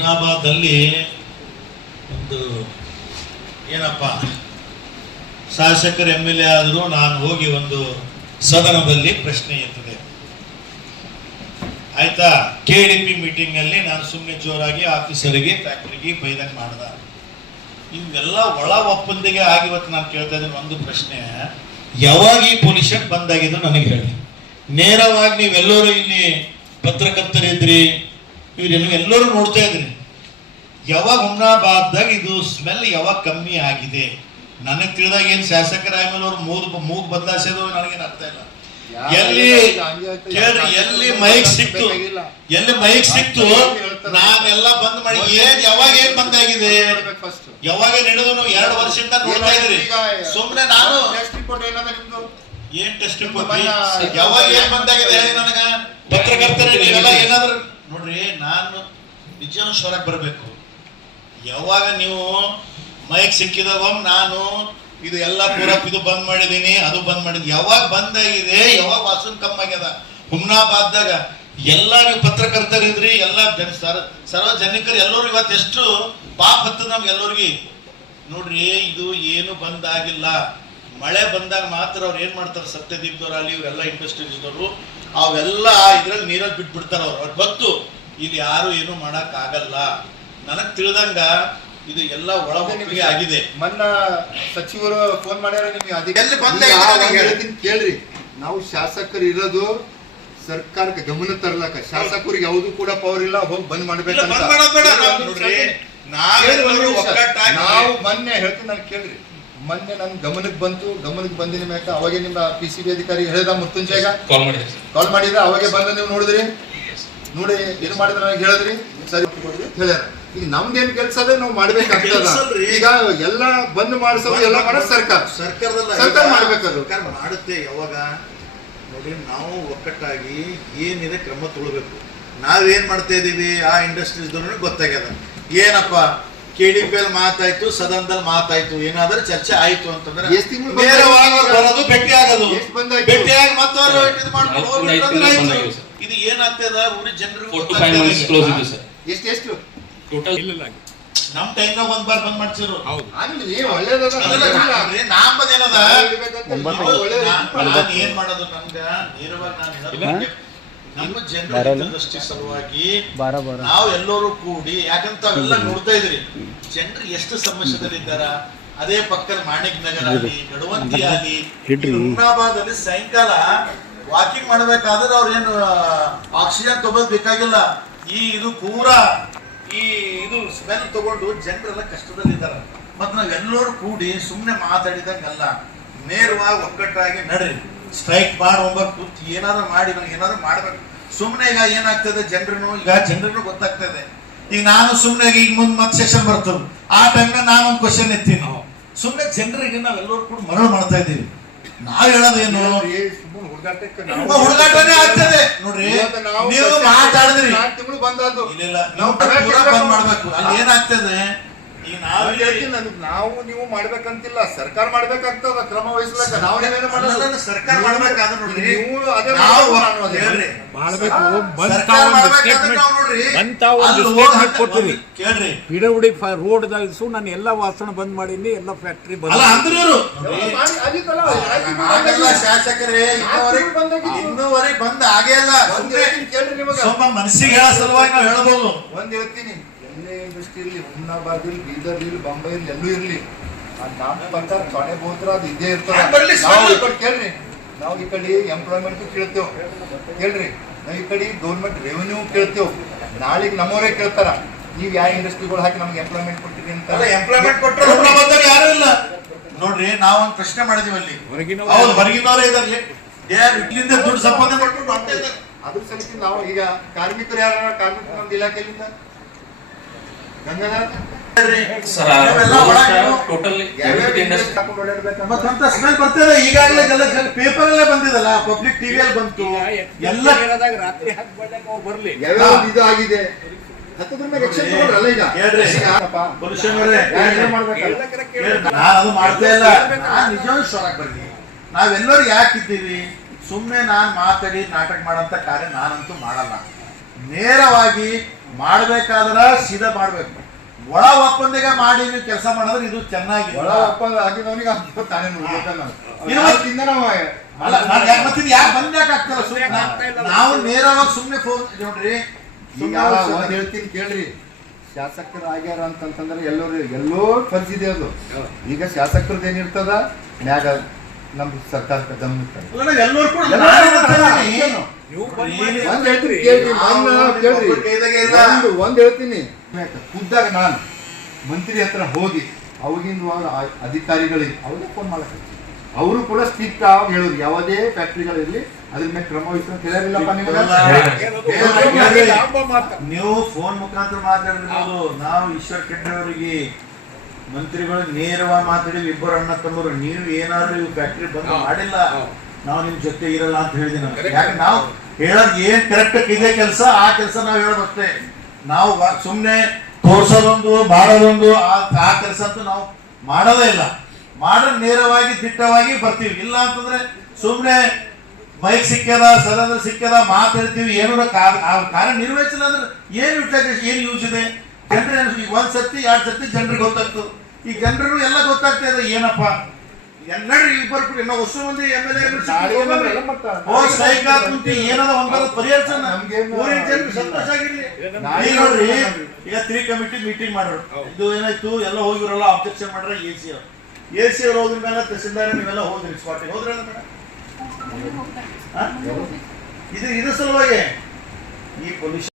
ಹುಮ್ನಾಬಾದಲ್ಲಿ ಒಂದು ಏನಪ್ಪ, ಶಾಸಕರು ಎಂ ಎಲ್ ಎ ಆದರೂ ನಾನು ಹೋಗಿ ಒಂದು ಸದನದಲ್ಲಿ ಪ್ರಶ್ನೆ ಇರ್ತದೆ ಆಯ್ತಾ? ಕೆ ಡಿ ಪಿ ಮೀಟಿಂಗ್ ಅಲ್ಲಿ ನಾನು ಸುಮ್ಮನೆ ಜೋರಾಗಿ ಆಫೀಸರಿಗೆ, ಫ್ಯಾಕ್ಟ್ರಿಗೆ ಬೈದಂಗೆ ಮಾಡ್ದ. ಇವೆಲ್ಲ ಒಳ ಒಪ್ಪಂದಿಗೆ ಆಗಿವತ್ತು ನಾನು ಕೇಳ್ತಾ ಇದ್ದೀನಿ ಒಂದು ಪ್ರಶ್ನೆ. ಯಾವಾಗ ಈ ಪೊಲ್ಯೂಷನ್ ಬಂದಾಗಿದ್ದು ನನಗೆ ಹೇಳಿ. ನೇರವಾಗಿ ನೀವೆಲ್ಲರೂ ಇಲ್ಲಿ ಪತ್ರಕರ್ತರಿದ್ರಿ ಇವ್ರೆಲ್ಲ ಎಲ್ಲರೂ ನೋಡ್ತಾ ಇದ್ರಿ ಯಾವಾಗ ಹುಮ್ನಾಬಾದ್ದಾಗ ಇದು ಸ್ಮೆಲ್ ಯಾವಾಗ ಕಮ್ಮಿ ಆಗಿದೆ? ನನಗೆ ತಿಳಿದಾಗ ಏನು ಶಾಸಕರ ಆಮೇಲೆ ಅವ್ರು ಮೂರ್ ಮೂಗ್ ಬದಲಾಯಿಸೋದು ನನಗೇನು ಅರ್ಥ ಇಲ್ಲ. ಎಲ್ಲಿ ಕೇಳ್ರಿ ಎಲ್ಲಿ ಮೈಕ್ ಸಿಕ್ತು? ಎಲ್ಲಿ ಮೈಕ್ ಸಿಕ್ತು? ನಾವೆಲ್ಲ ಬಂದ್ ಮಾಡಿ ಏನ್ ಯಾವಾಗ ಏನ್ ಬಂದಾಗಿದೆ? ಯಾವಾಗ ನಡೆದು ನಾವು ಎರಡು ವರ್ಷದಿಂದ ನೋಡ್ತಾ ಇದ್ರಿ ಸುಮ್ನೆ ನಾನು ಏನ್ ಟೆಸ್ಟ್ ರಿಪೋರ್ಟ್ ಯಾವಾಗ ಏನ್ ಬಂದಾಗಿದೆ ಹೇಳಿ ನನಗ? ಪತ್ರಕರ್ತರೇ ನೀವೆಲ್ಲ ಏನಾದ್ರು ನೋಡ್ರಿ, ನಾನು ನಿಜಾಂಶವರಾಗಿ ಬರಬೇಕು. ಯಾವಾಗ ನೀವು ಮೈಕ್ ಸಿಕ್ಕಿದಾಗ ನಾನು ಇದು ಎಲ್ಲ ಪೂರಪ್, ಇದು ಬಂದ್ ಮಾಡಿದೀನಿ ಅದು ಬಂದ್ ಮಾಡಿದೀನಿ ಯಾವಾಗ ಬಂದಾಗಿದೆ ಯಾವಾಗ ವಾಸನ್ ಕಮ್ಮಾಗ್ಯದ ಹುಮ್ನಾಬಾದ್ದಾಗ ಎಲ್ಲ ನೀವು ಪತ್ರಕರ್ತರಿದ್ರಿ ಎಲ್ಲ ಜನ ಸರ್, ಸಾರ್ವಜನಿಕರು, ಎಲ್ಲರೂ ಇವತ್ತು ಎಷ್ಟು ಪಾಪ ಹತ್ತದ ನಮ್ಗೆ ಎಲ್ಲರಿಗೆ. ನೋಡ್ರಿ, ಇದು ಏನು ಬಂದಾಗಿಲ್ಲ. ಮಳೆ ಬಂದಾಗ ಮಾತ್ರ ಅವ್ರು ಏನು ಮಾಡ್ತಾರೆ ಸತ್ಯದೀಪದವ್ರಲ್ಲಿ ಇವರೆಲ್ಲ ಇಂಡಸ್ಟ್ರೀಸ್ದವರು ಅವೆಲ್ಲ ಇದ್ರಲ್ಲಿ ನೀರಲ್ಲಿ ಬಿಟ್ಬಿಡ್ತಾರ ಅವ್ರು. ಅವ್ರು ಬಂತು ಇಲ್ಲಿ ಯಾರು ಏನು ಮಾಡಕ್ ಆಗಲ್ಲ ನನಗ್ ತಿಳಿದಂಗ ಇದು ಎಲ್ಲ ಒಳಗೆ ಆಗಿದೆ. ಮನ್ನ ಸಚಿವರು ಫೋನ್ ಮಾಡ್ಯಾರ ನಿಮ್ಗೆ ಅದಕ್ಕೆ ಕೇಳ್ರಿ. ನಾವು ಶಾಸಕರು ಇರೋದು ಸರ್ಕಾರಕ್ಕೆ ಗಮನ ತರಲಕ ಶಾಸಕರಿಗೆ ಯಾವುದು ಕೂಡ ಪವರ್ ಇಲ್ಲ ಹೋಗಿ ಬಂದ್ ಮಾಡ್ಬೇಕು ಮಾಡ್ಬೇಕಂತ ನಾವು ಮೊನ್ನೆ ಹೇಳ್ತೀನಿ ನಾನು ಕೇಳ್ರಿ. ಮೊನ್ನೆ ನನ್ ಗಮನಕ್ಕೆ ಬಂತು ಗಮನಕ್ಕೆ ಬಂದಿನ ಮ್ಯಾಕ ಅವಾಗೆ ನಿಮ್ಮ ಪಿ ಸಿ ಬಿ ಅಧಿಕಾರಿ ಹೇಳಿದ ಮೃತ್ಯುಂಜಯಗ ಕಾಲ್ ಮಾಡಿದ್ರಿ ಕಾಲ್ ಮಾಡಿದ ಅವಾಗೆ ಬಂದ ನೀವು ನೋಡಿದ್ರಿ? ನೋಡಿ ಏನು ಮಾಡಿದ್ರೆ ನನಗೆ ಹೇಳಿದ್ರಿ? ಸರಿ. ಹೇಳ್ಯಾರ. ಈಗ ನಮ್ದೇನ್ ಕೆಲಸ ಅದೇ ನಾವು ಮಾಡ್ಬೇಕಾಗ್ತದ. ಈಗ ಎಲ್ಲ ಬಂದ್ ಮಾಡಿಸೋದು ಎಲ್ಲ ಮಾಡೋದು ಸರ್ಕಾರ. ಸರ್ಕಾರದಲ್ಲ ಸರ್ಕಾರ ಮಾಡ್ಬೇಕದು. ಸರ್ಕಾರ ಮಾಡುತ್ತೆ ಯಾವಾಗ? ನೋಡಿ ನಾವು ಒಕ್ಕಟ್ಟಾಗಿ ಏನಿದೆ ಕ್ರಮ ತೊಳಬೇಕು ನಾವೇನ್ ಮಾಡ್ತಾ ಇದೀವಿ? ಆ ಇಂಡಸ್ಟ್ರೀಸ್ ಗೊತ್ತಾಗ್ಯದ. ಏನಪ್ಪ? ಕೆ ಡಿ ಪಿ ಅಲ್ಲಿ ಮಾತಾಯ್ತು ಸದನದಲ್ಲಿ ಮಾತಾಯ್ತು ಏನಾದ್ರೂ ಚರ್ಚೆ ಆಯ್ತು ಅಂತಂದ್ರೆ ಎಷ್ಟ್ ತಿಂಗ್ಳು ಬರೋದು ಭೇಟಿ ಆಗೋದು. ಭೇಟಿಯಾಗಿ ಮತ್ತವ್ರು ಇದು ಮಾಡ್ಕೊಂಡು. ಇದು ಏನಾಗ್ತದ ಊರಿ ಜನರು ಫೋರ್ ಟು ಕ್ಲೋಸ್ ಇದೆ. ಸರ್. ಎಷ್ಟು ಎಷ್ಟು? ಟೋಟಲ್ ನಮ್ ಟೈಮ್ನಾಗ ಒಂದ್ ಬಾರ್ ಬಂದ್ ಮಾಡ್ಸಿರು ಆಗ್ಲಿ ಒಳ್ಳೇದದ ಅದೆಲ್ಲ ನಾ- ನಾಂಬದ್ ಏನದ ಇರ್ಬೇಕಂತ ಇದು ನಾವು ಒಳ್ಳೇದು ನಾನ್- ನಾನ್ ಏನ್ ಮಾಡೋದು ನನ್ಗ ನೇರವಾಗಿ ನಾನು ನಮ್ಮ ಜನರ ದೃಷ್ಟಿ ಸಲುವಾಗಿ ನಾವು ಎಲ್ಲರೂ ಕೂಡಿ ಯಾಕಂತ ಅವೆಲ್ಲ ನೋಡ್ತಾ ಇದ್ರಿ ಜನರು ಎಷ್ಟು ಸಮಸ್ಯೆದಲ್ಲಿದ್ದಾರ ಅದೇ ಪಕ್ಕದ ಮಾಣಿಕ್ ನಗರ ಆಗಲಿ ನಡುವಂತಿ ಆಗಲಿ ಹುಮ್ನಾಬಾದ್ ಅಲ್ಲಿ ಸಾಯಂಕಾಲ ವಾಕಿಂಗ್ ಮಾಡ್ಬೇಕಾದ್ರೆ ಅವ್ರೇನು ಆಕ್ಸಿಜನ್ ತಗೋದ್ ಬೇಕಾಗಿಲ್ಲ. ಈ ಇದು ಪೂರಾ ಈ ಇದು ಸ್ಮೆಲ್ ತಗೊಂಡು ಜನರೆಲ್ಲ ಕಷ್ಟದಲ್ಲಿದ್ದಾರೆ. ಮತ್ ನಾವ್ ಎಲ್ಲರೂ ಕೂಡಿ ಸುಮ್ನೆ ಮಾತಾಡಿದಂಗಲ್ಲ ನೇರವಾಗಿ ಒಕ್ಕಟ್ಟಾಗಿ ನಡ್ರಿ. ಸ್ಟ್ರೈಕ್ ಮಾಡಿ ಹೋಗ್ಬೇಕು ಏನಾದರೂ ಏನಾದ್ರು ಮಾಡಿ ನಾವು ಏನಾದ್ರು ಮಾಡ್ಬೇಕು. ಸುಮ್ನೆ ಈಗ ಏನಾಗ್ತದೆ? ಜನರನ್ನು ಈಗ ಜನರನ್ನು ಗೊತ್ತಾಗ್ತದೆ. ಈಗ ನಾನು ಸುಮ್ಮನೆ ಈಗ ಮುಂದೆ ಮತ್ತೆ ಸೆಷನ್ ಬರ್ತದೆ. ಆ ಟೈಮ್ನ ನಾನೊಂದು ಒಂದು ಕ್ವಶನ್ ಎತ್ತೀನಿ ಸುಮ್ಮನೆ ಜನರಿಗೆ ನಾವೆಲ್ಲರೂ ಕೂಡ ಮರಳು ಮಾಡ್ತಾ ಇದ್ದೀವಿ. ನಾವ್ ಹೇಳೋದೇನು? ಸುಮ್ಮನೆ ಹುಡುಗಾಟನೇ ಆಗ್ತದೆ. ನೋಡ್ರಿ ನೀವು ಮಾತಾಡಿದ್ರಿ. ಇಲ್ಲ ಇಲ್ಲ. ನಾವು ಪೂರ ಬಂದ್ ಮಾಡ್ಬೇಕು. ಅಲ್ಲಿ ಏನಾಗ್ತದೆ? ಈಗ ನಾವು ನಾವು ನನಗೆ ನಾವು ನೀವು ಮಾಡ್ಬೇಕಂತಿಲ್ಲ ಸರ್ಕಾರ ಮಾಡ್ಬೇಕಾಗ್ತದ ಕ್ರಮ ವಹಿಸ್ಲಕ್ಕ ನಾವು ಮಾಡೋದು? ಸರ್ಕಾರ ಮಾಡ್ಬೇಕಾದ್ರೆ ನೋಡ್ರಿ ನೀವು ಅದೇ ನಾವು ಹೇಳ್ರಿ. ಮಾಡಬೇಕು ಬಂತ ಒಂದು ಸ್ಟೇಟ್ಮೆಂಟ್ ಬಂತ ಸ್ಟೇಟ್ಮೆಂಟ್ ಹೋಗ್- ಕೇಳ್ರಿ. ಪಿಡಬ್ಲ್ಯೂಡಿ ರೋಡ್ ದಾಗಿಸು ನಾನು ಎಲ್ಲ ವಾಸನ ಬಂದ್ ಮಾಡೀನಿ ಎಲ್ಲ ಫ್ಯಾಕ್ಟ್ರಿ ಬಂದ್ ಅಲ್ಲ ಶಾಸಕರೇ ಇನ್ನೂವರೆಗೆ ಬಂದ್ ಇನ್ನೂವರೆಗೆ ಬಂದ ಆಗೇ ಇಲ್ಲ ಒಂದ್ ಸುಮ್ನೆ ಹೇಳ್ತೀನಿ ಕೇಳ್ರಿ ನಿಮಗೆ. ಸ್ವಲ್ಪ ಮನಸ್ಸಿಗೆ ಹೇಳೋ ಸಲುವಾಗಿ ನಾವು ಹೇಳ್ಬೋದು. ಒಂದ್ ಹೇಳ್ತೀನಿ. ಎಲ್ಲೇ ಇಂಡಸ್ಟ್ರಿ ಇರ್ಲಿ ಹುಮ್ನಾಬಾದ್ ಇರ್ಲಿ ಬೀದರ್ ಇರ್ಲಿ ಬಾಂಬೆ ಇರ್ಲಿ ಎಲ್ಲೂ ಇರ್ಲಿ. ಆ ನಮ್ಮ ಪ್ರಕಾರ ಚೊಣೆ ಬೋತ್ರ ಅದು ಇದ್ದೇ ಇರ್ತದೆ. ನಾವು ಸ್ಮೆಲ್? ಈ ಕಡೆ ಕೇಳ್ರಿ. ನಾವು ಈ ಕಡೆ ಎಂಪ್ಲಾಯ್ಮೆಂಟ್ ಕೇಳ್ತೇವ್. ಕೇಳ್ರಿ. ನಾವು ಈ ಕಡೆ ಗೌರ್ಮೆಂಟ್ ರೆವೆನ್ಯೂ ಕೇಳ್ತೇವ್. ನಾಳೆಗೆ ನಮ್ಮವರೇ ಕೇಳ್ತಾರ. ನೀವ್ ಯಾವ ಇಂಡಸ್ಟ್ರಿಗಳು ಹಾಕಿ ನಮ್ಗೆ ಎಂಪ್ಲಾಯ್ಮೆಂಟ್ ಕೊಟ್ಟಿರಿ ಅಂತ. ಎಂಪ್ಲಾಯ್ಮೆಂಟ್ ಕೊಟ್ಟರೆ ಯಾರು ಇಲ್ಲ. ನೋಡ್ರಿ ನಾವೊಂದು ಪ್ರಶ್ನೆ ಮಾಡಿದೀವಿ ಅಲ್ಲಿ. ಹೊರಗಿನವ್ರು ಹೌದು ಹೊರಗಿನವರೇ ಇದಾರೆ. ಯಾರು ಇಲ್ಲಿಂದ ದುಡ್ಡು ಸಂಪಾದನೆ ಮಾಡ್ಕೊಂಡು ಇದ್ದಾರೆ. ಅದ್ರ ಸಲಕ್ಕೆ ನಾವು ಈಗ ಕಾರ್ಮಿಕರು ಯಾರ ಕಾರ್ಮಿಕರು ನಮ್ದು ಇಲಾಖೆಯಿಂದ ಗಂಗಾಧರ? ಮತ್ತಂತ ಸ್ಮೆಲ್ ಬರ್ತದೆ. ಈಗಾಗಲೇ ಪೇಪರ್ ಅಲ್ಲೇ ಬಂದಿದಲ್ಲ ಪಬ್ಲಿಕ್ ಟಿವಿಯಲ್ಲಿ ಬಂತು. ಎಲ್ಲ ರಾತ್ರಿ ಬರ್ಲಿ. ಇದು ಆಗಿದೆ? ನಾನು ಅದು ಮಾಡ್ತಾ ಇಲ್ಲ. ನಾನ್ ನಿಜವಾಗ್ಲೂ ಶೋರಾಗ್ ಬರ್ಲಿ ನಾವೆಲ್ಲರೂ ಯಾಕಿದ್ದೀವಿ ಸುಮ್ಮನೆ ನಾನ್ ಮಾತಾಡಿ ನಾಟಕ ಮಾಡಂತ ಕಾರ್ಯ ನಾನಂತೂ ಮಾಡಲ್ಲ. ನೇರವಾಗಿ ಮಾಡ್ಬೇಕಾದ್ರ ಸೀದಾ ಮಾಡ್ಬೇಕು. ಒಳ ಒಪ್ಪಂದಿಗ ಮಾಡಿ ನೀವು ಕೆಲಸ ಮಾಡಿದ್ರೆ ಇದು ಚೆನ್ನಾಗಿ ಒಳ ಒಪ್ಪಂದ ಆಗಿದವನಿಗೆ ಅಂತ ತಾನೇ ನಾವು. ಅಲ್ಲ ನಾನು ಯಾಕೆ ಯಾಕೆ ಸುಮ್ಮನೆ ನಾವು ನೇರವಾಗಿ ಸುಮ್ಮನೆ ಫೋನ್ ನೋಡ್ರಿ ಈಗ ಒಂದು ಹೇಳ್ತೀನಿ ಕೇಳ್ರಿ. ಶಾಸಕರು ಆಗ್ಯಾರ ಅಂತಂತಂದ್ರೆ ಎಲ್ಲರೂ ಎಲ್ಲೋ ಕಲ್ಸಿದೆ ಅದು. ಈಗ ಶಾಸಕರದ್ದು ಏನಿರ್ತದ ಮ್ಯಾಗ ನಮ್ದು ಸರ್ಕಾರಕ್ಕೆ ಗಮನಿಸ್ತಾರೆ ಇರ್ತದೆ ಎಲ್ಲರೂ ಕೂಡ ಒಂದ್ ಹೇಳ್ತೀನಿ ಕೇಳ್ರಿ ಇಲ್ಲ. ಒಂದು ಒಂದ್ ಹೇಳ್ತೀನಿ. ಖುದ್ದಾಗ ನಾನು ಮಂತ್ರಿ ಹತ್ರ ಹೋಗಿ ಅವಾಗಿಂದ ಅಧಿಕಾರಿಗಳಿಗೆ ಅವ್ರಿಗೆ ಫೋನ್ ಮಾಡಕ್ಕೆ ಅವರು ಕೂಡ ಸ್ಟ್ರಿಕ್ಟ್ ಆಗಿ ಹೇಳೋರು ಯಾವುದೇ ಫ್ಯಾಕ್ಟ್ರಿಗಳಲ್ಲಿ ಅದ್ರ ಮೇಲೆ ಕ್ರಮ ನಿಮಗೆ. ನೀವು ಫೋನ್ ಮುಖಾಂತರ ಮಾತಾಡಿರ್ಬೋದು ನಾವು ಈಶ್ವರ್ ಖಂಡ್ರೆ ಅವರಿಗೆ ಮಂತ್ರಿಗಳು ನೇರವಾಗಿ ಮಾತಾಡಿ ಇಬ್ಬರು ಅಣ್ಣ ತಮ್ಮರು ನೀವು ಏನಾದ್ರೂ ಇವು ಫ್ಯಾಕ್ಟ್ರಿ ಬಂದು ಮಾಡಿಲ್ಲ. ನಾವು ನಿಮ್ ಜೊತೆ ಇರಲ್ಲ ಅಂತ ಹೇಳಿದೆ. Correct. ಯಾಕೆ ನಾವು ಹೇಳೋದ್ ಏನ್ ಕರೆಕ್ಟ್ ಇದೆ ಕೆಲಸ ಆ ಕೆಲಸ ನಾವು ಹೇಳೋದಷ್ಟೇ ನಾವು ಸುಮ್ಮನೆ ಸುಮ್ನೆ ತೋರ್ಸೋದೊಂದು ಮಾಡೋದೊಂದು ಆ ಆ ಕೆಲಸ ಅಂತೂ ನಾವು ಮಾಡೋದೇ ಇಲ್ಲ. ಮಾಡ್ರೆ ನೇರವಾಗಿ ದಿಟ್ಟವಾಗಿ ಬರ್ತೀವಿ. ಇಲ್ಲ ಅಂತಂದ್ರೆ ಸುಮ್ಮನೆ ಮೈಕ್ ಸಿಕ್ಕದ ಸದನ ಸಿಕ್ಕದ ಮಾತಾಡ್ತೀವಿ ಹೇಳ್ತೀವಿ. ಏನೋ ಕಾರ್ಯ ನಿರ್ವಹಿಸಿಲ್ಲ ಅಂದ್ರೆ ಏನು ಯುಟಿಲೈಸೇಷನ್ ಏನು ಯೂಸ್ ಇದೆ? ಜನರು ಈಗ ಒಂದ್ ಸರ್ತಿ ಎರಡ್ ಸರ್ತಿ ಜನರಿಗೆ ಗೊತ್ತಾಗ್ತದೆ ಈ ಜನರು ಎಲ್ಲ ಗೊತ್ತಾಗ್ತಾ ಇದೆ ಏನಪ್ಪ? ಎಲ್ಲರೂ ಇಬ್ಬರು ಕೂಡ ನಾವು ಹೊಸ ಮಂದಿ ಎಂ ಎಲ್ ಎ ಸ್ಟ್ರೈಕ್ ಕುಂತಿ ಏನದ ಒಂದರ ಪರಿಹರಿಸೋಣ ಊರಿನ ಜನರು ಸಂತೋಷ ಆಗಿರ್ಲಿ. ಈಗ ನೋಡ್ರಿ ಈಗ ತ್ರೀ ಕಮಿಟಿ ಮೀಟಿಂಗ್ ಮಾಡ್ರು ಇದು ಏನಾಯ್ತು? ಎಲ್ಲ ಹೋಗಿರಲ್ಲ ಅಬ್ಜೆಕ್ಷನ್ ಮಾಡ್ರೆ ಎ ಸಿ ಎ ಸಿ ಅವ್ರು ಹೋದ್ರ ಮೇಲೆ ತಹಸೀಲ್ದಾರ ನೀವೆಲ್ಲ ಹೋದ್ರಿ ಸ್ಪಾಟಿಗೆ ಹೋದ್ರೆ ಇದು ಇದು ಸಲುವಾಗಿ ಈ ಪೊಲ್ಯೂಷನ್